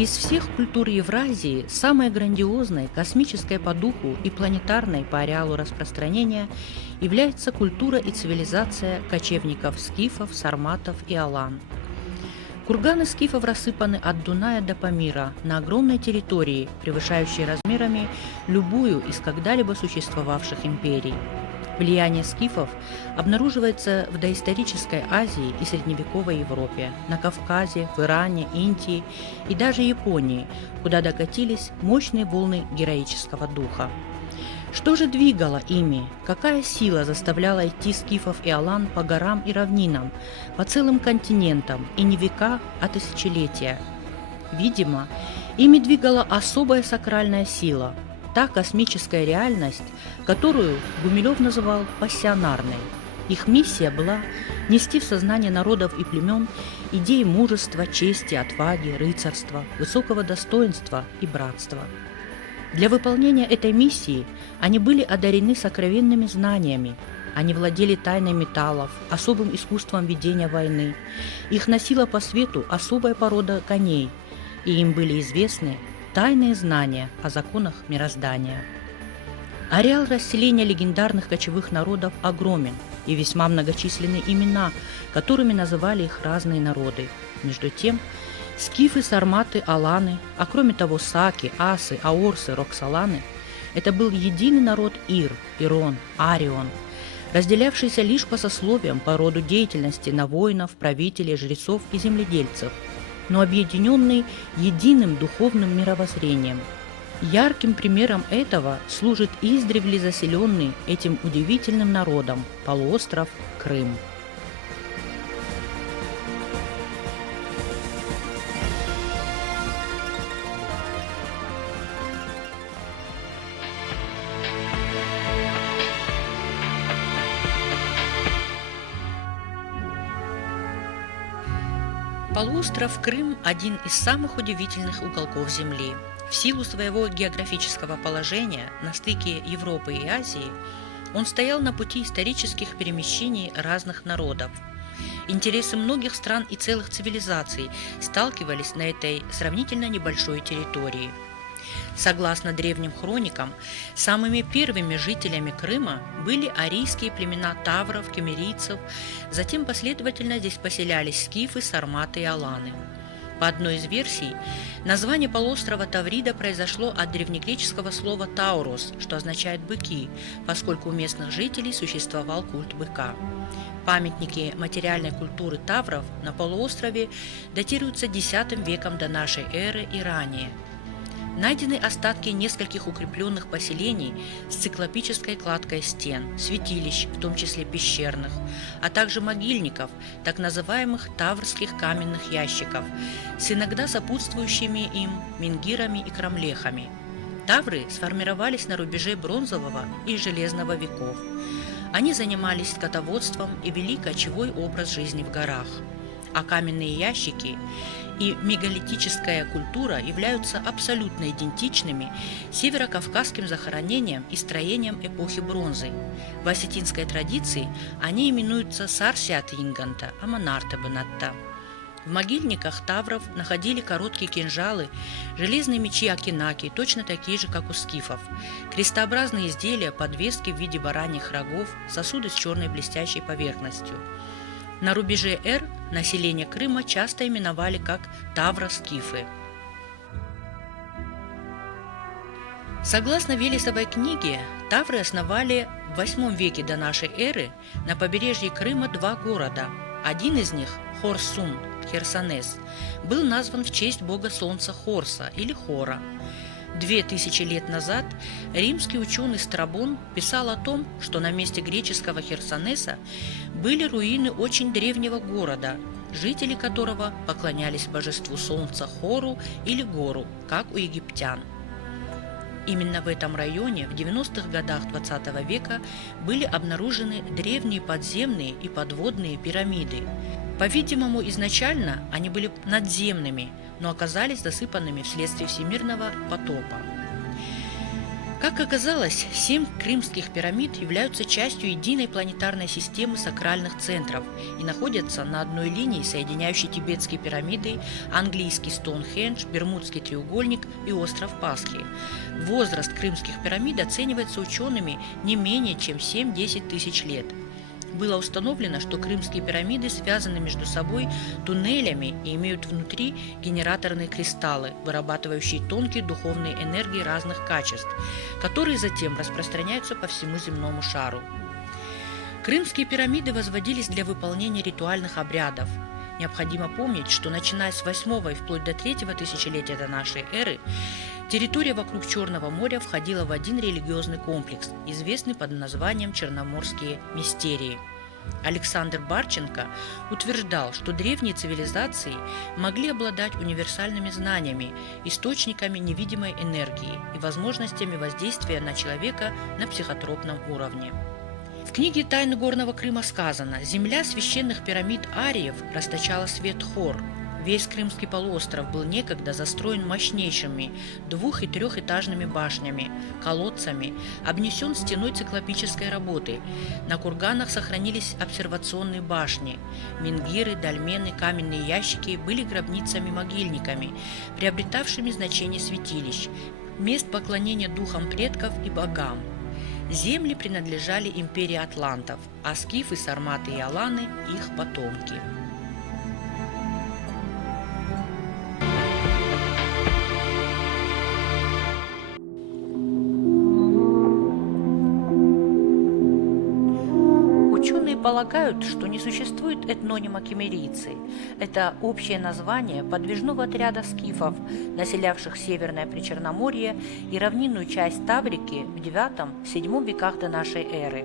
Из всех культур Евразии самой грандиозной, космической по духу и планетарной по ареалу распространения является культура и цивилизация кочевников-скифов, сарматов и алан. Курганы скифов рассыпаны от Дуная до Памира на огромной территории, превышающей размерами любую из когда-либо существовавших империй. Влияние скифов обнаруживается в доисторической Азии и средневековой Европе, на Кавказе, в Иране, Индии и даже Японии, куда докатились мощные волны героического духа. Что же двигало ими? Какая сила заставляла идти скифов и алан по горам и равнинам, по целым континентам, и не века, а тысячелетия? Видимо, ими двигала особая сакральная сила, та космическая реальность, которую Гумилев называл пассионарной. Их миссия была нести в сознание народов и племен идеи мужества, чести, отваги, рыцарства, высокого достоинства и братства. Для выполнения этой миссии они были одарены сокровенными знаниями. Они владели тайной металлов, особым искусством ведения войны. Их носила по свету особая порода коней, и им были известны тайные знания о законах мироздания. Ареал расселения легендарных кочевых народов огромен, и весьма многочисленны имена, которыми называли их разные народы. Между тем, скифы, сарматы, аланы, а кроме того саки, асы, аорсы, роксоланы – это был единый народ Ир, Ирон, Арион, разделявшийся лишь по сословиям, по роду деятельности на воинов, правителей, жрецов и земледельцев, но объединенный единым духовным мировоззрением. Ярким примером этого служит издревле заселенный этим удивительным народом полуостров Крым. Полуостров Крым – один из самых удивительных уголков Земли. В силу своего географического положения на стыке Европы и Азии он стоял на пути исторических перемещений разных народов. Интересы многих стран и целых цивилизаций сталкивались на этой сравнительно небольшой территории. Согласно древним хроникам, самыми первыми жителями Крыма были арийские племена тавров, кемерийцев, затем последовательно здесь поселялись скифы, сарматы и аланы. По одной из версий, название полуострова Таврида произошло от древнегреческого слова «таурос», что означает «быки», поскольку у местных жителей существовал культ быка. Памятники материальной культуры тавров на полуострове датируются X веком до нашей эры и ранее. Найдены остатки нескольких укрепленных поселений с циклопической кладкой стен, святилищ, в том числе пещерных, а также могильников, так называемых таврских каменных ящиков, с иногда сопутствующими им менгирами и крамлехами. Тавры сформировались на рубеже бронзового и железного веков. Они занимались скотоводством и вели кочевой образ жизни в горах. А каменные ящики и мегалитическая культура являются абсолютно идентичными северокавказским захоронениям и строениям эпохи бронзы. В осетинской традиции они именуются Сарсиат-Инганта, Аманарта-Бенатта. В могильниках тавров находили короткие кинжалы, железные мечи акинаки, точно такие же, как у скифов, крестообразные изделия, подвески в виде бараньих рогов, сосуды с черной блестящей поверхностью. На рубеже Р население Крыма часто именовали как тавро-скифы. Согласно Велесовой книге, тавры основали в VIII веке до нашей эры на побережье Крыма два города. Один из них, Хорсун, Херсонес, был назван в честь бога солнца Хорса или Хора. 2000 лет назад римский ученый Страбон писал о том, что на месте греческого Херсонеса были руины очень древнего города, жители которого поклонялись божеству солнца Хору или Гору, как у египтян. Именно в этом районе в 90-х годах XX века были обнаружены древние подземные и подводные пирамиды. По-видимому, изначально они были надземными, но оказались засыпанными вследствие всемирного потопа. Как оказалось, 7 крымских пирамид являются частью единой планетарной системы сакральных центров и находятся на одной линии, соединяющей тибетские пирамиды, английский Стоунхендж, Бермудский треугольник и остров Пасхи. Возраст крымских пирамид оценивается учеными не менее чем 7-10 тысяч лет. Было установлено, что крымские пирамиды связаны между собой туннелями и имеют внутри генераторные кристаллы, вырабатывающие тонкие духовные энергии разных качеств, которые затем распространяются по всему земному шару. Крымские пирамиды возводились для выполнения ритуальных обрядов. Необходимо помнить, что начиная с 8 и вплоть до 3 тысячелетия до нашей эры территория вокруг Черного моря входила в один религиозный комплекс, известный под названием Черноморские мистерии. Александр Барченко утверждал, что древние цивилизации могли обладать универсальными знаниями, источниками невидимой энергии и возможностями воздействия на человека на психотропном уровне. В книге «Тайны горного Крыма» сказано: «Земля священных пирамид ариев расточала свет хор». Весь Крымский полуостров был некогда застроен мощнейшими 2- и 3-этажными башнями, колодцами, обнесен стеной циклопической работы. На курганах сохранились обсервационные башни. Менгиры, дольмены, каменные ящики были гробницами-могильниками, приобретавшими значение святилищ, мест поклонения духам предков и богам. Земли принадлежали империи атлантов, а скифы, сарматы и аланы – их потомки. Ученые полагают, что не существует этнонима кемерийцы. Это общее название подвижного отряда скифов, населявших Северное Причерноморье и равнинную часть Таврики в IX-VII веках до нашей эры.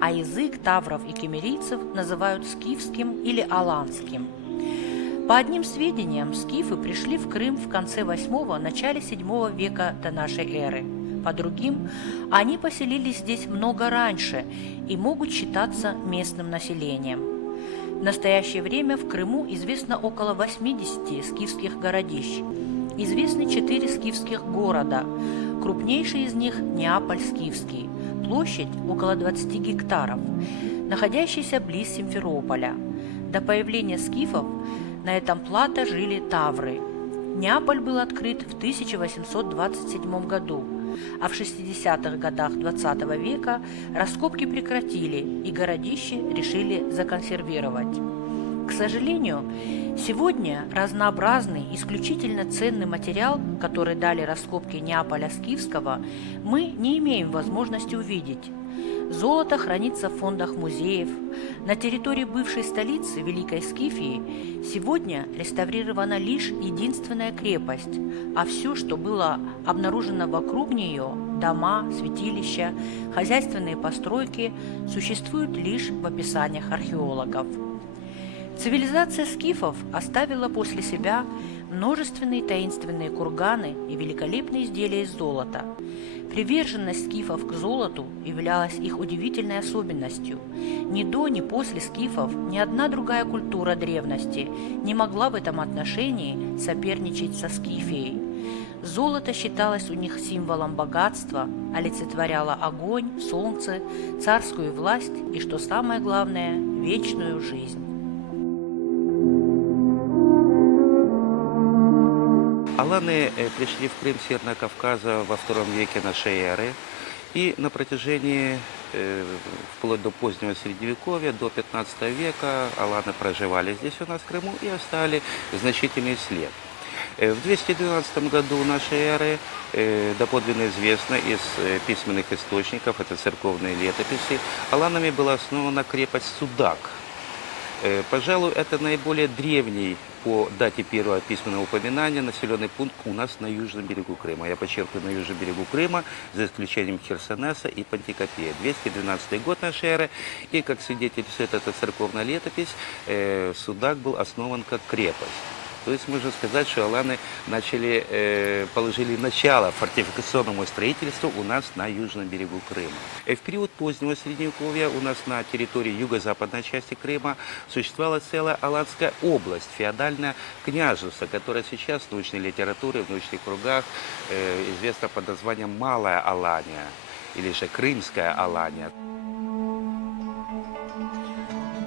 А язык тавров и кемерийцев называют скифским или аланским. По одним сведениям, скифы пришли в Крым в конце VIII – начале VII века до нашей эры. По другим, они поселились здесь много раньше и могут считаться местным населением. В настоящее время в Крыму известно около 80 скифских городищ. Известны 4 скифских города. Крупнейший из них – Неаполь-Скифский, площадь около 20 гектаров, находящийся близ Симферополя. До появления скифов на этом плато жили тавры. Неаполь был открыт в 1827 году, а в 60-х годах XX века раскопки прекратили и городище решили законсервировать. К сожалению, сегодня разнообразный, исключительно ценный материал, который дали раскопки Неаполя Скифского, мы не имеем возможности увидеть. Золото хранится в фондах музеев. На территории бывшей столицы Великой Скифии сегодня реставрирована лишь единственная крепость, а все, что было обнаружено вокруг нее – дома, святилища, хозяйственные постройки – существуют лишь в описаниях археологов. Цивилизация скифов оставила после себя множественные таинственные курганы и великолепные изделия из золота. Приверженность скифов к золоту являлась их удивительной особенностью. Ни до, ни после скифов ни одна другая культура древности не могла в этом отношении соперничать со Скифией. Золото считалось у них символом богатства, олицетворяло огонь, солнце, царскую власть и, что самое главное, вечную жизнь. Аланы пришли в Крым с Северного Кавказа во II веке нашей эры, и на протяжении, вплоть до позднего Средневековья, до 15 века, аланы проживали здесь у нас в Крыму и оставили значительный след. В 212 году нашей эры, доподлинно известно из письменных источников, это церковные летописи, аланами была основана крепость Судак. Пожалуй, это наиболее древний по дате первого письменного упоминания населенный пункт у нас на южном берегу Крыма. Я подчеркиваю, на южном берегу Крыма, за исключением Херсонеса и Пантикопея. 212 год нашей эры, и, как свидетельствует эта церковная летопись, Судак был основан как крепость. То есть можно сказать, что аланы положили начало фортификационному строительству у нас на южном берегу Крыма. В период позднего Средневековья у нас на территории юго-западной части Крыма существовала целая Аланская область, феодальное княжество, которое сейчас в научной литературе, в научных кругах известно под названием Малая Алания или же Крымская Алания.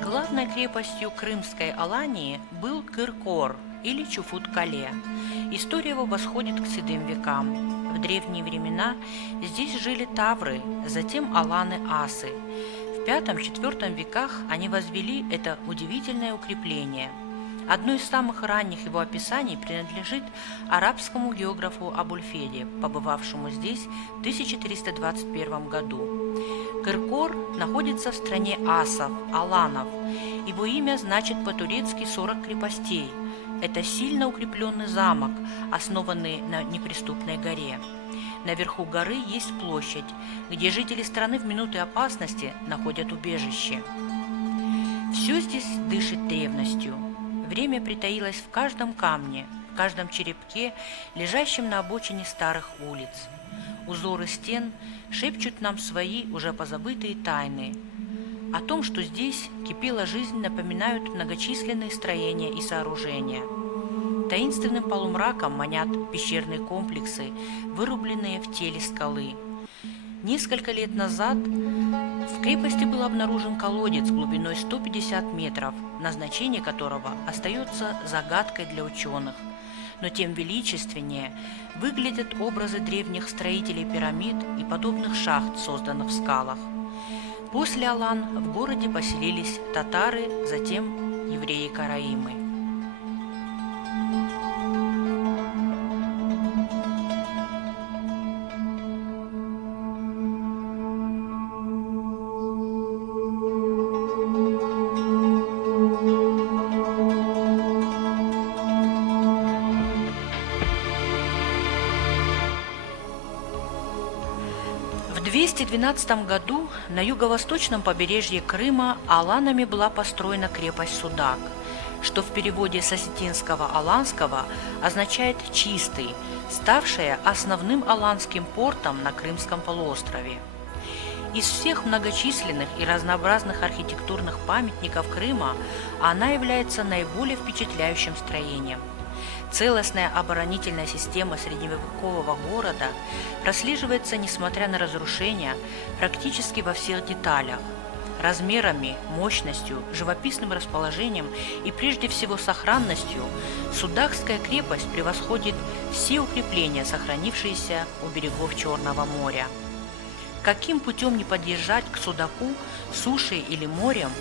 Главной крепостью Крымской Алании был Кыркор или Чуфут-Кале. История его восходит к седым векам. В древние времена здесь жили тавры, затем аланы-асы. В V-IV веках они возвели это удивительное укрепление. Одно из самых ранних его описаний принадлежит арабскому географу Абульфеде, побывавшему здесь в 1321 году. Кыркор находится в стране асов, аланов. Его имя значит по-турецки 40 крепостей. Это сильно укрепленный замок, основанный на неприступной горе. Наверху горы есть площадь, где жители страны в минуты опасности находят убежище. Все здесь дышит древностью. Время притаилось в каждом камне, в каждом черепке, лежащем на обочине старых улиц. Узоры стен шепчут нам свои уже позабытые тайны. О том, что здесь кипела жизнь, напоминают многочисленные строения и сооружения. Таинственным полумраком манят пещерные комплексы, вырубленные в теле скалы. Несколько лет назад в крепости был обнаружен колодец глубиной 150 метров, назначение которого остается загадкой для ученых. Но тем величественнее выглядят образы древних строителей пирамид и подобных шахт, созданных в скалах. После алан в городе поселились татары, затем евреи-караимы. В 212 году на юго-восточном побережье Крыма аланами была построена крепость Судак, что в переводе с осетинского аланского означает «чистый», ставшая основным аланским портом на Крымском полуострове. Из всех многочисленных и разнообразных архитектурных памятников Крыма она является наиболее впечатляющим строением. Целостная оборонительная система средневекового города прослеживается, несмотря на разрушения, практически во всех деталях. Размерами, мощностью, живописным расположением и прежде всего сохранностью Судакская крепость превосходит все укрепления, сохранившиеся у берегов Черного моря. Каким путем не подъезжать к Судаку, сушей или морем,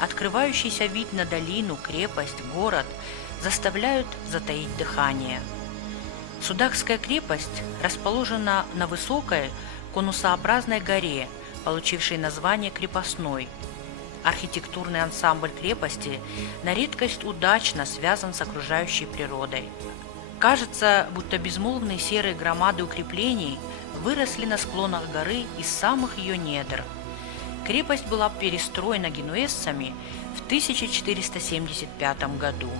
открывающийся вид на долину, крепость, город заставляют затаить дыхание. Судакская крепость расположена на высокой конусообразной горе, получившей название Крепостной. Архитектурный ансамбль крепости на редкость удачно связан с окружающей природой. Кажется, будто безмолвные серые громады укреплений выросли на склонах горы из самых ее недр. Крепость была перестроена генуэзцами в 1475 году.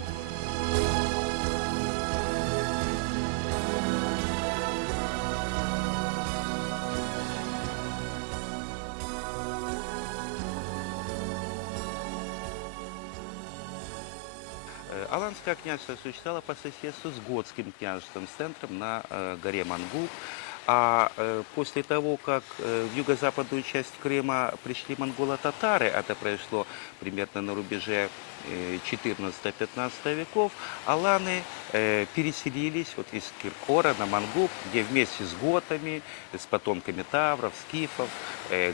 Аланское княжество существовало по соседству с Готским княжеством, с центром на горе Мангуб. А после того, как в юго-западную часть Крыма пришли монголо-татары, это произошло примерно на рубеже 14-15 веков, аланы переселились вот из Киркора на Мангуб, где вместе с готами, с потомками тавров, скифов,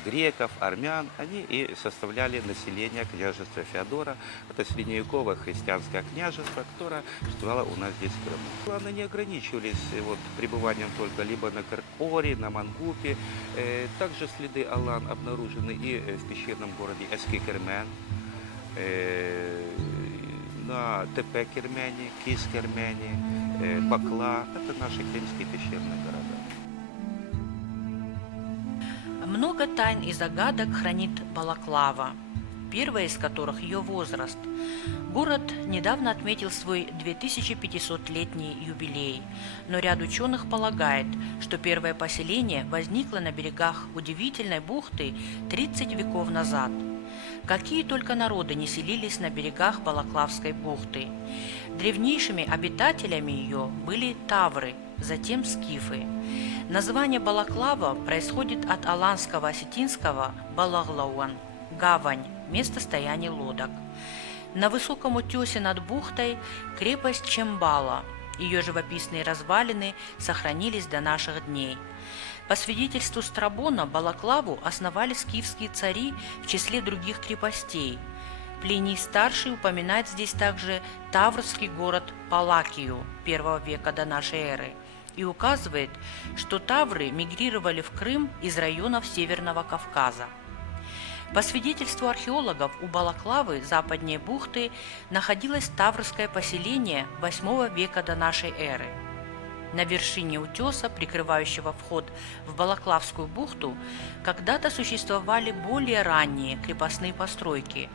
греков, армян, они и составляли население княжества Феодора. Это средневековое христианское княжество, которое существовало у нас здесь в Крыму. Аланы не ограничивались пребыванием только либо на Киркоре, на Мангупе. Также следы алан обнаружены и в пещерном городе Эски-Кермен, на Тепе-Кермене, Кис-Кермене, Бакла. Это наши крымские пещерные города. Много тайн и загадок хранит Балаклава. первая из которых ее возраст. Город недавно отметил свой 2500-летний юбилей, но ряд ученых полагает, что первое поселение возникло на берегах удивительной бухты 30 веков назад. Какие только народы не селились на берегах Балаклавской бухты. Древнейшими обитателями ее были тавры, затем скифы. Название Балаклава происходит от аланского осетинского «балаглауан» – гавань, место стояния лодок. На высоком утесе над бухтой крепость Чембала. Ее живописные развалины сохранились до наших дней. По свидетельству Страбона, Балаклаву основали скифские цари в числе других крепостей. Плиний Старший упоминает здесь также таврский город Палакию I века до нашей эры и указывает, что тавры мигрировали в Крым из районов Северного Кавказа. По свидетельству археологов, у Балаклавы, западнее бухты, находилось таврское поселение VIII века до нашей эры. На вершине утеса, прикрывающего вход в Балаклавскую бухту, когда-то существовали более ранние крепостные постройки,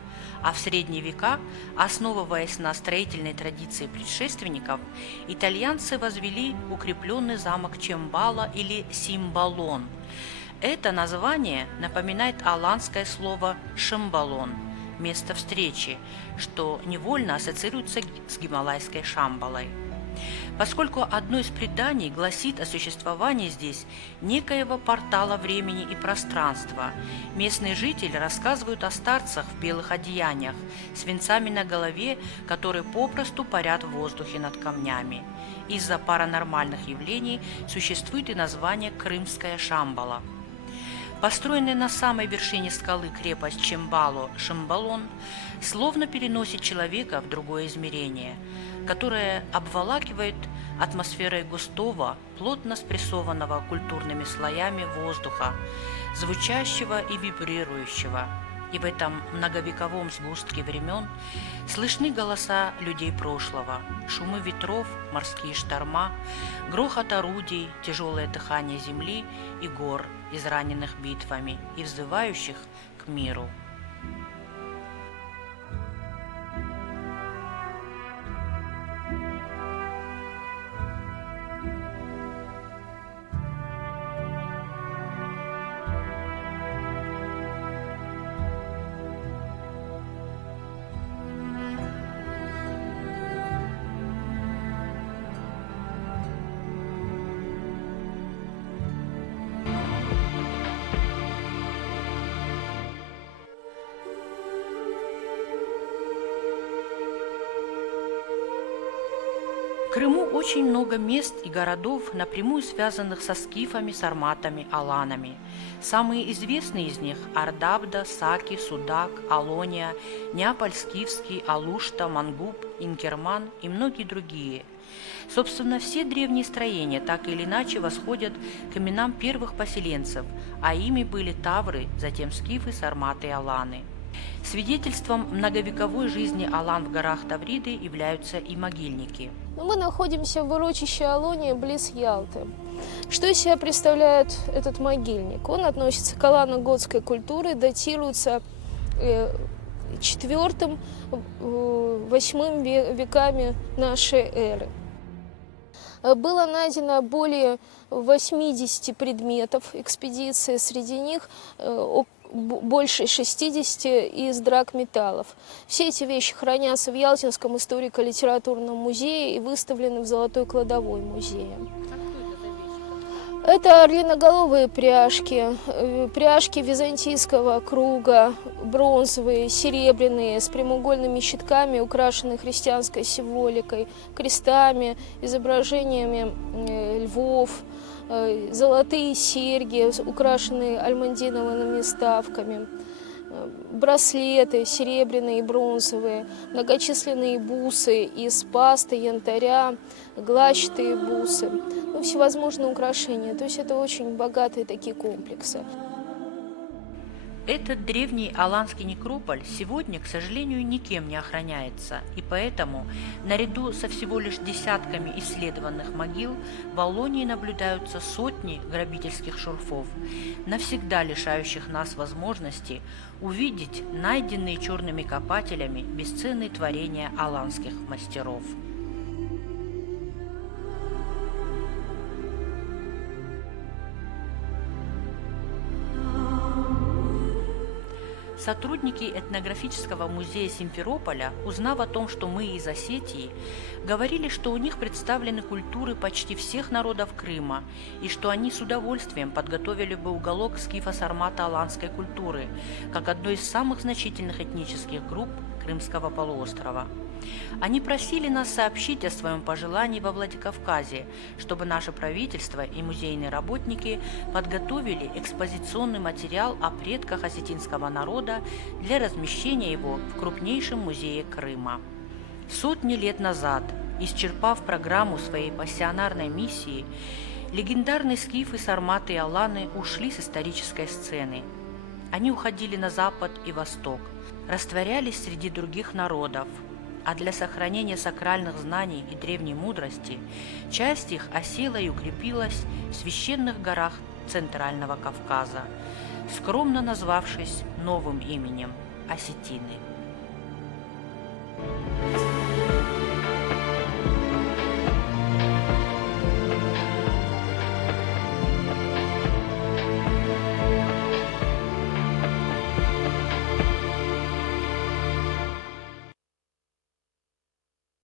а в средние века, основываясь на строительной традиции предшественников, итальянцы возвели укрепленный замок Чембала или Симбалон. Это название напоминает аланское слово «шамбалон» – место встречи, что невольно ассоциируется с гималайской Шамбалой. Поскольку одно из преданий гласит о существовании здесь некоего портала времени и пространства, местные жители рассказывают о старцах в белых одеяниях с венцами на голове, которые попросту парят в воздухе над камнями. Из-за паранормальных явлений существует и название «Крымская Шамбала». Построенная на самой вершине скалы крепость Чембало, Шамбалон, словно переносит человека в другое измерение, которое обволакивает атмосферой густого, плотно спрессованного культурными слоями воздуха, звучащего и вибрирующего. И в этом многовековом сгустке времен слышны голоса людей прошлого, шумы ветров, морские шторма, грохот орудий, тяжелое дыхание земли и гор, израненных битвами и взывающих к миру. В Крыму очень много мест и городов, напрямую связанных со скифами, сарматами, аланами. Самые известные из них – Ардабда, Саки, Судак, Алония, Неаполь-Скифский, Алушта, Мангуб, Инкерман и многие другие. Собственно, все древние строения так или иначе восходят к именам первых поселенцев, а ими были тавры, затем скифы, сарматы и аланы. Свидетельством многовековой жизни алан в горах Тавриды являются и могильники. Мы находимся в урочище Алония близ Ялты. Что из себя представляет этот могильник? Он относится к алано-готской культуре, датируется IV-VIII веками нашей эры. Было найдено более 80 предметов экспедиции, среди них больше 60 из драгметаллов. Все эти вещи хранятся в Ялтинском историко-литературном музее и выставлены в Золотой кладовой музея. Это орлиноголовые пряжки, пряжки византийского круга, бронзовые, серебряные, с прямоугольными щитками, украшенные христианской символикой, крестами, изображениями львов, золотые серьги, украшенные альмандиновыми ставками, браслеты серебряные и бронзовые, многочисленные бусы из пасты, янтаря, глачатые бусы, всевозможные украшения. То есть это очень богатые такие комплексы. Этот древний аланский некрополь сегодня, к сожалению, никем не охраняется, и поэтому, наряду со всего лишь десятками исследованных могил, в Валлонии наблюдаются сотни грабительских шурфов, навсегда лишающих нас возможности увидеть найденные черными копателями бесценные творения аланских мастеров. Сотрудники этнографического музея Симферополя, узнав о том, что мы из Осетии, говорили, что у них представлены культуры почти всех народов Крыма, и что они с удовольствием подготовили бы уголок скифо-сармато-аланской культуры, как одной из самых значительных этнических групп Крымского полуострова. Они просили нас сообщить о своем пожелании во Владикавказе, чтобы наше правительство и музейные работники подготовили экспозиционный материал о предках осетинского народа для размещения его в крупнейшем музее Крыма. Сотни лет назад, исчерпав программу своей пассионарной миссии, легендарные скифы, сарматы и аланы ушли с исторической сцены. Они уходили на запад и восток, растворялись среди других народов, а для сохранения сакральных знаний и древней мудрости часть их осела и укрепилась в священных горах Центрального Кавказа, скромно назвавшись новым именем – осетины.